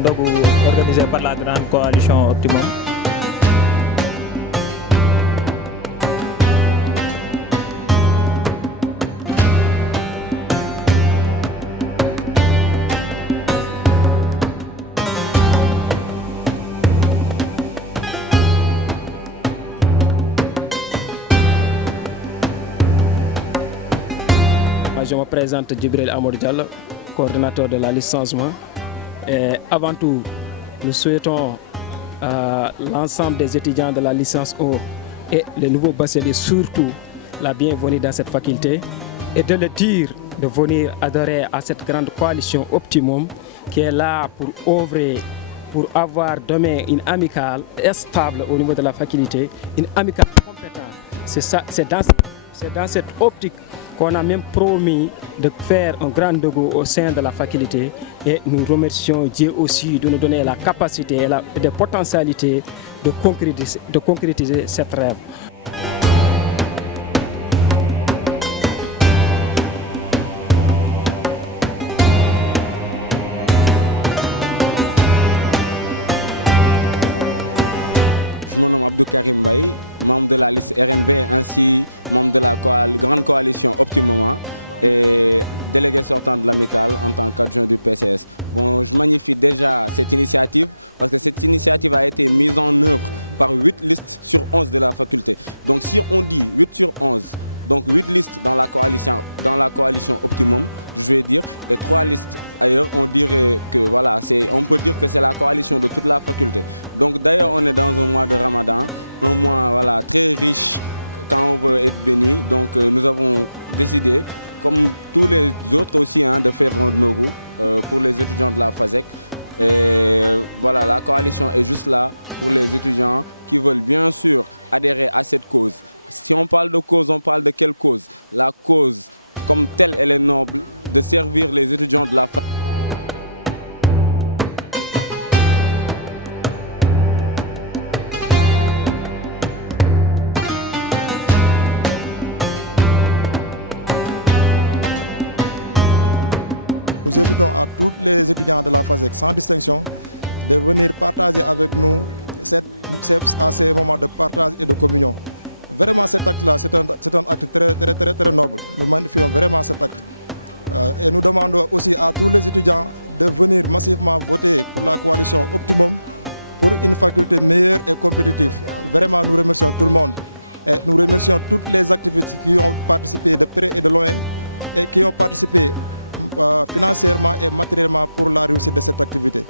ndogu organisé par la grande coalition Optimum. Je me présente Djibril Amadou Diallo, coordonnateur de la liste Changement. Et avant tout, nous souhaitons l'ensemble des étudiants de la licence O et les nouveaux bacheliers surtout la bienvenue dans cette faculté et de le dire de venir adhérer à cette grande coalition Optimum qui est là pour œuvrer pour avoir demain une amicale stable au niveau de la faculté, une amicale compétente. C'est dans cette optique qu'on a même promis de faire un grand dogo au sein de la faculté et nous remercions Dieu aussi de nous donner la capacité et la potentialité de concrétiser cette rêve. Je me nomme Abdou Karim Baye, membre de la liste RNV ainsi membre de la grande coalition Optimum et délégué sortant de l'amicale en tant qu'adjoint du PCS. Bon, je magnifie déjà cette initiative parce que cette initiative a été mise en œuvre par 8 listes sur 11 de la faculté. Donc si on dit 8 sur 11, donc 8 listes dans la coalition Optimum, je vais dire, et 3 listes ailleurs, on dirait que voilà, on peut dire que c'est la coalition de toute la faculté. Donc d'ailleurs, on est dans un mois de Ramadan, un mois voilà, très riche quand on veut être béni. Donc nous avons décidé, comme tous les autres aussi, de faire notre logo pour les étudiants de la FASEC. Et voilà, la coalition est juste là pour les étudiants qui veulent bien sûr adhérer à cette cause. Si on parle de cause, on parle de quelle cause? La cause, comme telle, elle est noble, de servir les étudiants de la FASEC. Nous invitons à tous les étudiants de la FASEC sans distinction de venir partager avec nous à ces moments de partage et de communion. Vraiment cet acte-là, c'est un acte très noble. Nous magnifions vraiment cet acte. Et nous demandons aussi à tous les étudiants de venir massivement voter pour la coalition Optimum pour une faculté meilleure et compétitive. Vraiment, nous remercions tout le monde. Et nous remercions toutes les activistes qui ont participé de près et de loin et qui ont participé financièrement et matériellement pour la réussite de cette activité.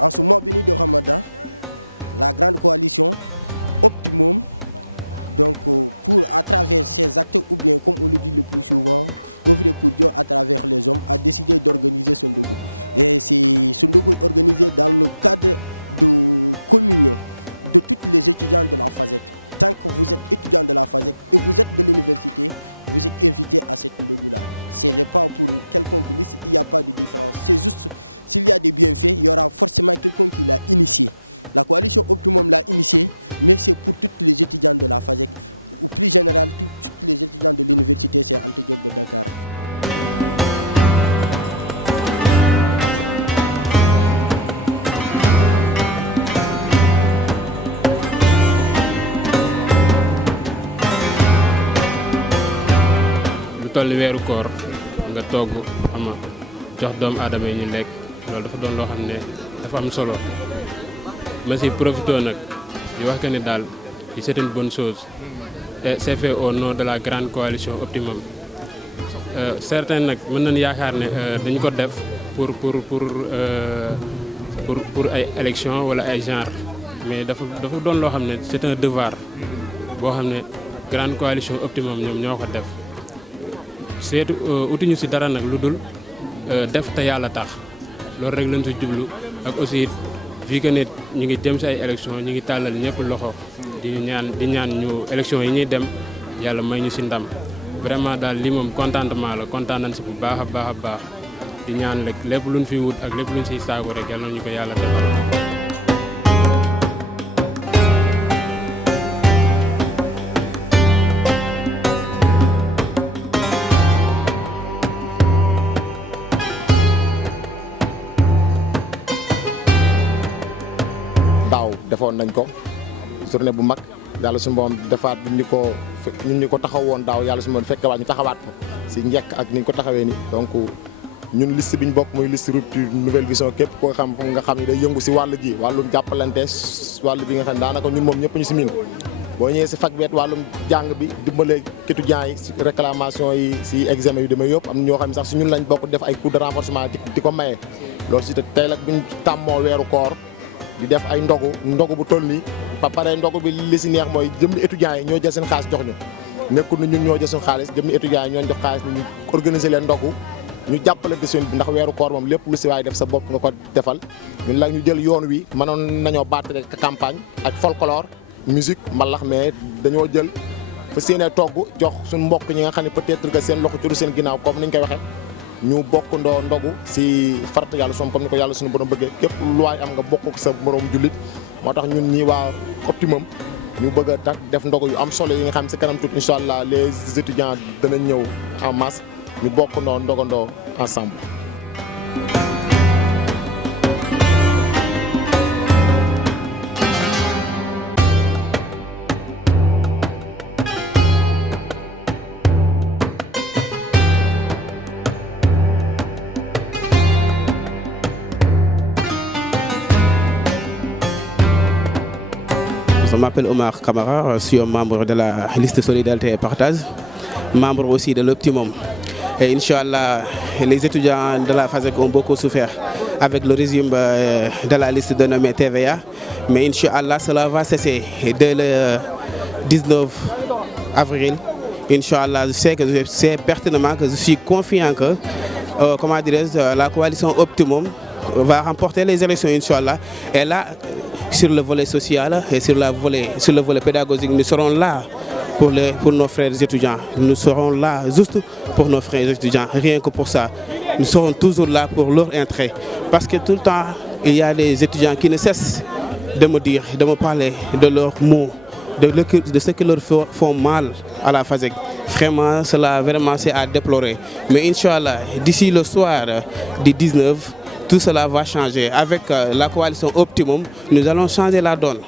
En ce mois béni de Ramadan, la grande coalition Optimum, donc pour à travers ces actes, ou bien comme on le dit le plus souvent, œuvrer pour Dieu à travers les hommes, a décidé d'organiser son dogo. Et ce dogo est organisé dans le cadre de communion de tous les étudiants de la FASEC. Tant que vous êtes étudiant de la FASEC et vous êtes de l'université, vous êtes invité à cette dogo-là. Ce n'est pas pour quelconque liste, il n'y a pas de différence. C'est juste, s'il y a des bienfaits, il y aura forcément quelqu'un qui l'a initié. La coalition Optimum l'a initié, mais c'est pour tous les étudiants de la FASEC, ou plus général, tous les étudiants de l'université, c'est Anta Diop de Dakar. lu toll weeru koor nga togg ama jox doomu aadama yi ñu lekk loolu dafa doon loo xam ne dafa am solo ma si profité nag di wax que ne daal c'est une bonne chose et c'est fait au nom de la grande coalition Optimum. Certains nag mën nañu yaakaar ne dañu ko def pour ay élection wala ay genre mais dafa doon loo xam ne c'est un devoir boo xam ne grande coalition Optimum ñoom ñoo ko def seetu utuñu si dara nag lu dul def te yàlla tax loolu rek lañ si jublu ak aussi vu que ne ñu ngi jëm si ay élection ñu ngi tàllal ñëpp loxo di ñaan ñu élection yi ñuy dem yàlla may ñu si ndam vraiment daal lii moom contentement la kontaan nañ si bu baax a baax a baax di ñaan rek lépp luñ fi wut ak lépp luñ siy saago rek yàlla ñu ko yàlla defal. daaw defoon nañ ko journée bu mag yàlla suñu borom defaat ñun ñu ko taxawoon daaw yàlla suñu borom fekkewaat ñu taxawaat ko si njëkk ak ni ñu ko taxawee ni donc ñun liste bi ñu bokk muy liste rupture nouvelle vision képp koo xam nga xam ni day yëngu si wàll ji wàllum jàppalante wàll bi nga xam ne daanaka ñun moom ñëpp ñu si miin boo ñëwee si fac beet wàllum jàng bi dimbale étudiants yi si réclamation yi si examen yu demee yëpp am ñoo xam ne sax si ñun lañ bokk def ay cours de renforcement di ko maye loolu si tey nag buñ tàmmoo weeru koor di def ay ndogu bu toll nii ba pare ndogu bi li si neex mooy jëmmi étudiants yi ñoo jël seen xaalis jox ñu nekkul na ñun ñoo jël suñu xaalis jëmmi étudiants yi ñoo jox xaalis ni ñu organiser leen ndogu ñu jàppale décision bi ndax weeru koor moom lépp lu si waay def sa bopp nga ko defal ñun la ñu jël yoon wi mënoon nañoo battre campagne ak folklore musique mbalax mais dañoo jël fa seenee togg jox suñu mbokk ñi nga xam ne peut-être que seen loxo ci seen ginnaaw comme niñ koy waxee ñu bokkandoo ndogu si farata yàlla soom comme ni ko yàlla suñu borom bëggee képp lu waay am nga bokk sa morom jullit moo tax ñun ñi waa Optimum ñu bëgg a tax def ndogu yu am solo yi nga xam si kanam tuuti incha allah les étudiants danañ ñëw en masse ñu bokkandoo ndogandoo ensemble. Je m'appelle Omar Kamara, je suis un membre de la liste Solidarité et Partage, membre aussi de l'Optimum. Et Inch'Allah, les étudiants de la FASEC ont beaucoup souffert avec le régime de la liste dénommée TVA. Mais Inch'Allah, cela va cesser dès le 19 avril. Inch'Allah, je sais que c'est pertinemment que je suis confiant que la coalition Optimum va remporter les élections, Inch'Allah. Et là, sur le volet social et sur le volet pédagogique, nous serons là pour nos frères étudiants. Nous serons là juste pour nos frères étudiants, rien que pour ça. Nous serons toujours là pour leur intérêt. Parce que tout le temps, il y a des étudiants qui ne cessent de me dire, de me parler de leurs maux, de ce qui leur font mal à la FASEC. Vraiment, cela vraiment c'est à déplorer. Mais Inch'Allah, d'ici le soir du 19, tout cela va changer. Avec la coalition Optimum, nous allons changer la donne.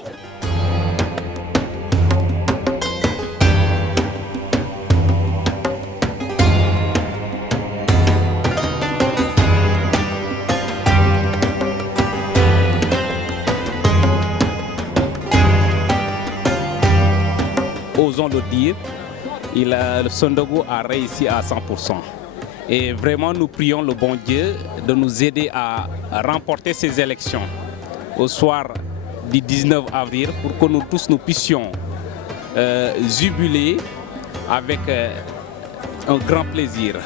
Osons le dire, le Sondogo a réussi à 100%. Et vraiment, nous prions le bon Dieu de nous aider à remporter ces élections au soir du 19 avril pour que nous tous nous puissions jubiler avec un grand plaisir.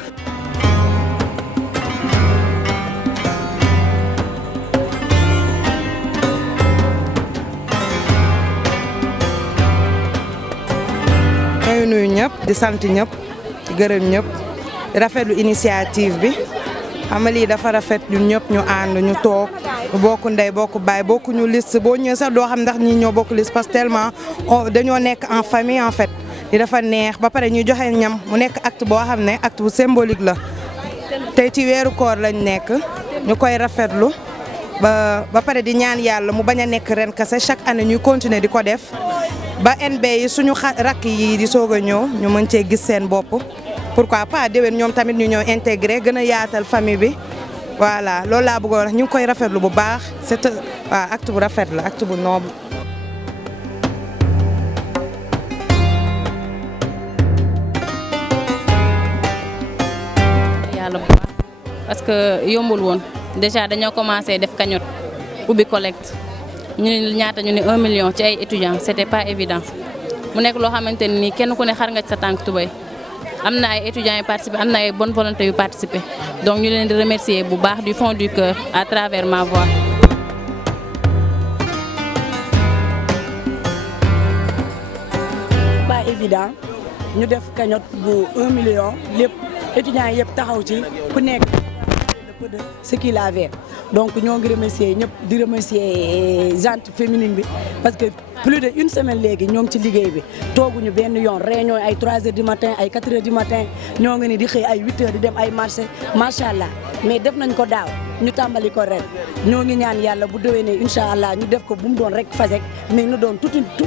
ñooy nuyu ñëpp di sant ñëpp di gërëm ñëpp di rafetlu initiative bi xam nga lii dafa rafet ñun ñëpp ñu ànd ñu toog bokk ndey bokk baay bokk ñu liste boo ñëwee sax doo xam ndax ñii ñoo bokk liste parce que tellement dañoo nekk en famille en fait li dafa neex ba pare ñuy joxe ñam mu nekk acte boo xam ne acte bu symbolique la tey ci weeru koor lañ nekk ñu koy rafetlu ba pare di ñaan yàlla mu bañ a nekk ren kese chaque année ñuy continuer di ko def ba NB yi suñu rakk yi di soog a ñëw ñu mën cee gis seen bopp pourquoi pas déwén ñoom tamit ñu ñëw intégré gën a yaatal famille bi voilà loolu laa bëggoon wax ñu ngi koy rafetlu bu baax c'est waaw acte bu rafet la acte bu noble. yàlla bu baax parce que yombul woon déjà dañoo commencé def cagnotte ubbi collecte ñu ne ñaata ñu ne 1 million ci ay étudiants c'était pas évident mu nekk loo xamante ne nii kenn ku ne xar nga ci sa tànk tubéy am na ay étudiants yu participé am na ay bonne volonté yu participé donc ñu leen di remercier bu baax du fond du cœur à travers ma voix. pas évident ñu def cagnotte bu 1 million lépp étudiants yëpp taxaw ci ku nekk le peu de ce qu'il avait. Donc ñoo ngi remercier ñëpp di remercier gente féminine bi parce que plus de une semaine léegi ñoo ngi ci liggéey bi tooguñu benn yoon réunion ay 3 heures du matin ay 4 heures du matin ñoo ngi ni di xëy ay 8 heures di dem ay marché macha allah mais def nañ ko daaw ñu tàmbali ko ren ñoo ngi ñaan yàlla bu déwénee incha allah ñu def ko bu mu doon rek FASEG mais ñu doon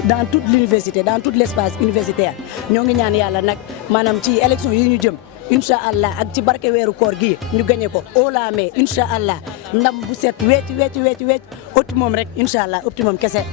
dans toute l'université dans tout l'espace universitaire ñoo ngi ñaan yàlla nag maanaam ci élection yi ñu jëm incha allah ak ci barke weeru koor gi ñu gagné ko au la mais incha allah ndam bu set wecc optimum rek incha allah optimum kese.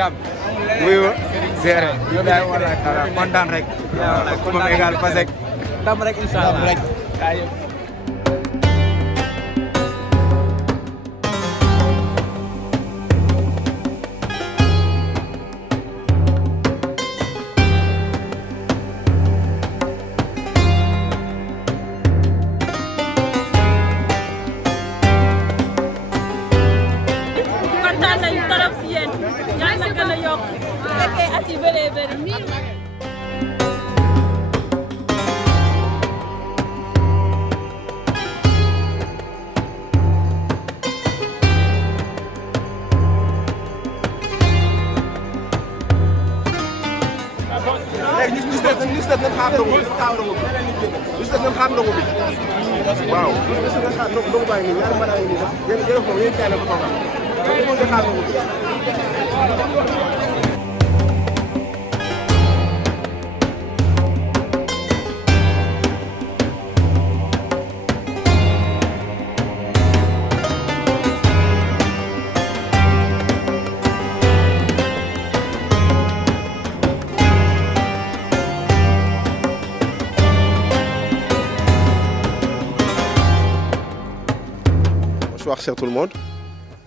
dam wuyu géré ñu day wala kala kontaan rek moom égal FASEG dam rek inshallah dam rek Bonsoir cher tout le monde,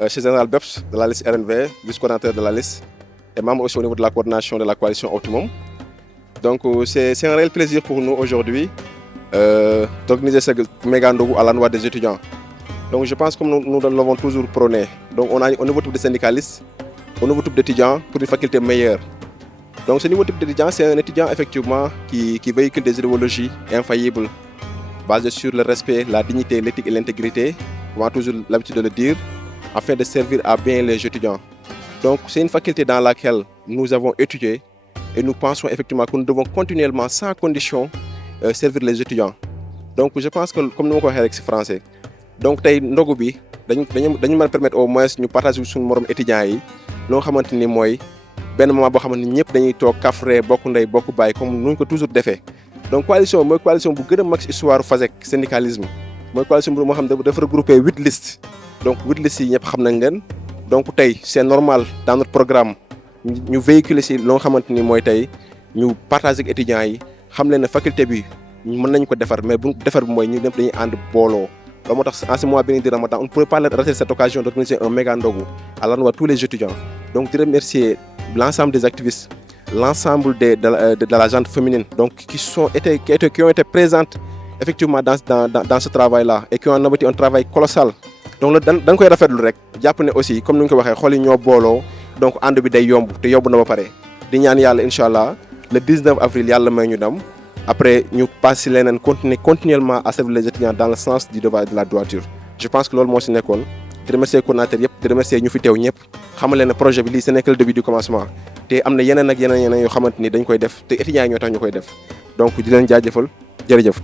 je suis Général Beps de la liste RNV, vice-coordinateur de la liste et membre aussi au niveau de la coordination de la coalition Optimum. Donc c'est un réel plaisir pour nous aujourd'hui d'organiser ce méga ndogu à l'endroit des étudiants. Donc je pense que nous l'avons toujours prôné. Donc on a un nouveau type de syndicalistes, un nouveau type d'étudiants pour une faculté meilleure. Donc ce nouveau type d'étudiant, c'est un étudiant effectivement qui véhicule des idéologies infaillibles, basées sur le respect, la dignité, l'éthique et l'intégrité, on a toujours l'habitude de le dire, afin de servir à bien les étudiants. Donc c'est une faculté dans laquelle nous avons étudié et nous pensons effectivement que nous devons continuellement, sans condition, servir les étudiants. Donc je pense que, comme nous l'avons dit en français, donc tey ndogu bi dañu mën a permettre au moins ñu partager suñu morom étudiants yi loo xamante ni mooy benn moment boo xamante ni ñëpp dañuy toog kafre bokk ndey bokk baay comme nu ñu ko toujours defee. Donc coalition mooy coalition bu gën a mag ci histoire FASEG syndicalisme mooy coalition bu moo xam ne dafa regroupé 8 listes donc 8 listes yi ñëpp xam nañ leen donc tey c'est normal dans notre programme ñu véhiculer ci loo xamante ni mooy tey ñu partager ak étudiants yi xam leen ne faculté bi mën nañu ko defar mais bu defar bi mooy ñu ñëpp dañuy ànd booloo. loolu moo tax en ce mois béni de Ramadan on ne pourrait pas rater cette occasion d'organiser un méga ndogu à l'endroit de tous les étudiants. Donc de remercier l'ensemble des activistes, l'ensemble de la gente féminine donc qui ont été présentes effectivement dans ce travail-là et qui ont abouti un travail colossal. Donc dañ koy rafetlu rek jàpp ne aussi comme ni ñu ko waxee xol yi ñoo booloo donc ànd bi day yomb te yomb na ba pare di ñaan yàlla incha allah le 19 avril yàlla may ñu dem. Après, nous passons leneen continuellement à servir les étudiants dans le sens du devoir de la droiture. Je pense que c'est ce que nous di remercier coordinateur yëpp di remercier ñu fi teew ñëpp xamal leen ne projet bi lii ce n'est que le début du commencement te am na yeneen ak yeneen yoo xamante ni dañ koy def te étudiants yi ñoo tax ñu koy def donc di leen jaajëfal jërëjëf.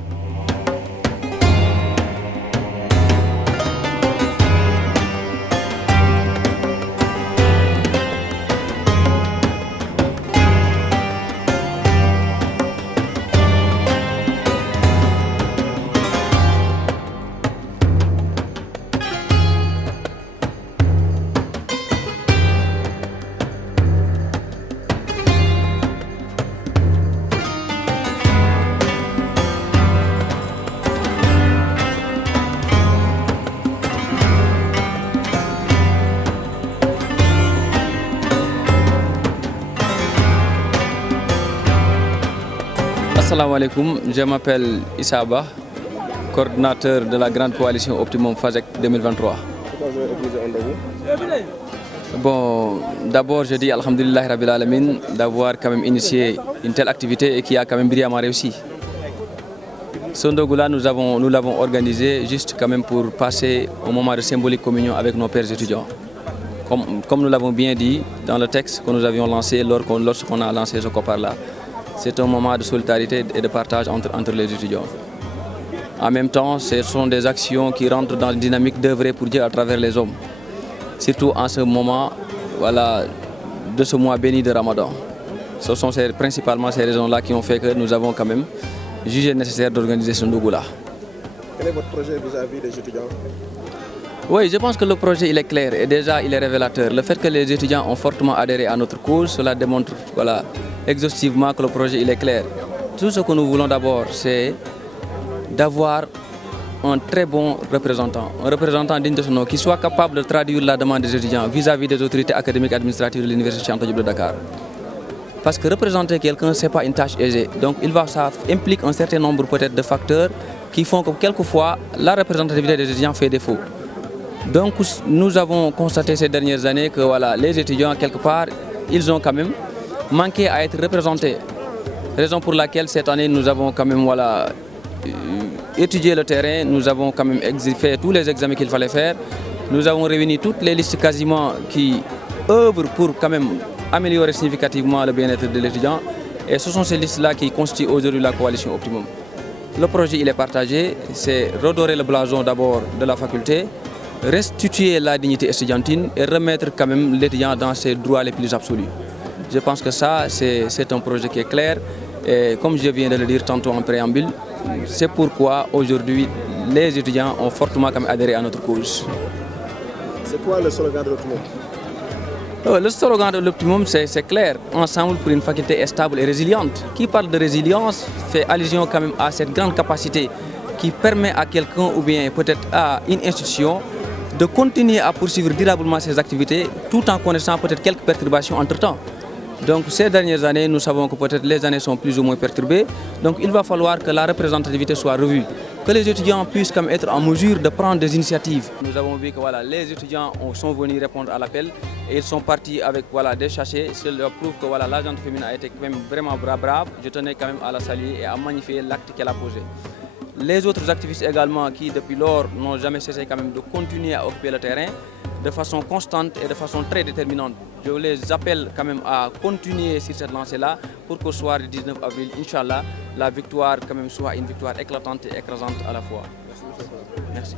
Assalamu alaikum, je m'appelle Issa Ba, coordinateur de la grande coalition Optimum FASEC 2023. Bon, d'abord je dis alhamdulillah rabbil alamin d'avoir quand même initié une telle activité et qui a quand même brillamment réussi. Ce Ndogoula, nous l'avons organisé juste quand même pour passer au moment de symbolique communion avec nos pères étudiants. Comme nous l'avons bien dit dans le texte que nous avions lancé lorsqu'on a lancé ce COPAR-là, c'est un moment de solidarité et de partage entre les étudiants. En même temps, ce sont des actions qui rentrent dans une dynamique d'œuvrer pour Dieu à travers les hommes. Surtout en ce moment de ce mois béni de Ramadan. Ce sont principalement ces raisons-là qui ont fait que nous avons quand même jugé nécessaire d'organiser ce Ndogoula. Quel est votre projet vis-à-vis des étudiants? Oui, je pense que le projet il est clair et déjà il est révélateur. Le fait que les étudiants ont fortement adhéré à notre cause, cela démontre exhaustivement que le projet il est clair. Tout ce que nous voulons d'abord, c'est d'avoir un très bon représentant, un représentant digne de son nom, qui soit capable de traduire la demande des étudiants vis-à-vis des autorités académiques et administratives de l'Université Cheikh Anta Diop de Dakar. Parce que représenter quelqu'un, ce n'est pas une tâche aisée. Donc ça implique un certain nombre peut-être de facteurs qui font que quelquefois la représentativité des étudiants fait défaut. Donc nous avons constaté ces dernières années que les étudiants, quelque part, ils ont quand même manqué à être représentés. Raison pour laquelle cette année nous avons quand même étudié le terrain, nous avons quand même fait tous les examens qu'il fallait faire. Nous avons réuni toutes les listes quasiment qui œuvrent pour quand même améliorer significativement le bien-être de l'étudiant. Et ce sont ces listes-là qui constituent aujourd'hui la coalition Optimum. Le projet il est partagé, c'est redorer le blason d'abord de la faculté, restituer la dignité estudiantine et remettre quand même l'étudiant dans ses droits les plus absolus. Je pense que ça, c'est un projet qui est clair. Et comme je viens de le dire tantôt en préambule, c'est pourquoi aujourd'hui les étudiants ont fortement quand même adhéré à notre cause. C'est quoi le slogan de l'Optimum? Le slogan de l'Optimum, c'est clair, ensemble pour une faculté stable et résiliente. Qui parle de résilience fait allusion quand même à cette grande capacité qui permet à quelqu'un ou bien peut-être à une institution de continuer à poursuivre durablement ses activités tout en connaissant peut-être quelques perturbations entre-temps. Donc ces dernières années, nous savons que peut-être les années sont plus ou moins perturbées. Donc il va falloir que la représentativité soit revue, que les étudiants puissent quand même être en mesure de prendre des initiatives. Nous avons vu que les étudiants sont venus répondre à l'appel et ils sont partis avec des sachets. Cela prouve que l'agente féminine a été quand même vraiment brave. Je tenais quand même à la saluer et à magnifier l'acte qu'elle a posé. Les autres activistes également qui depuis lors n'ont jamais cessé quand même de continuer à occuper le terrain de façon constante et de façon très déterminante. Je les appelle quand même à continuer sur cette lancée-là pour qu'au soir du 19 avril, Inch'Allah, la victoire quand même soit une victoire éclatante et écrasante à la fois. Merci.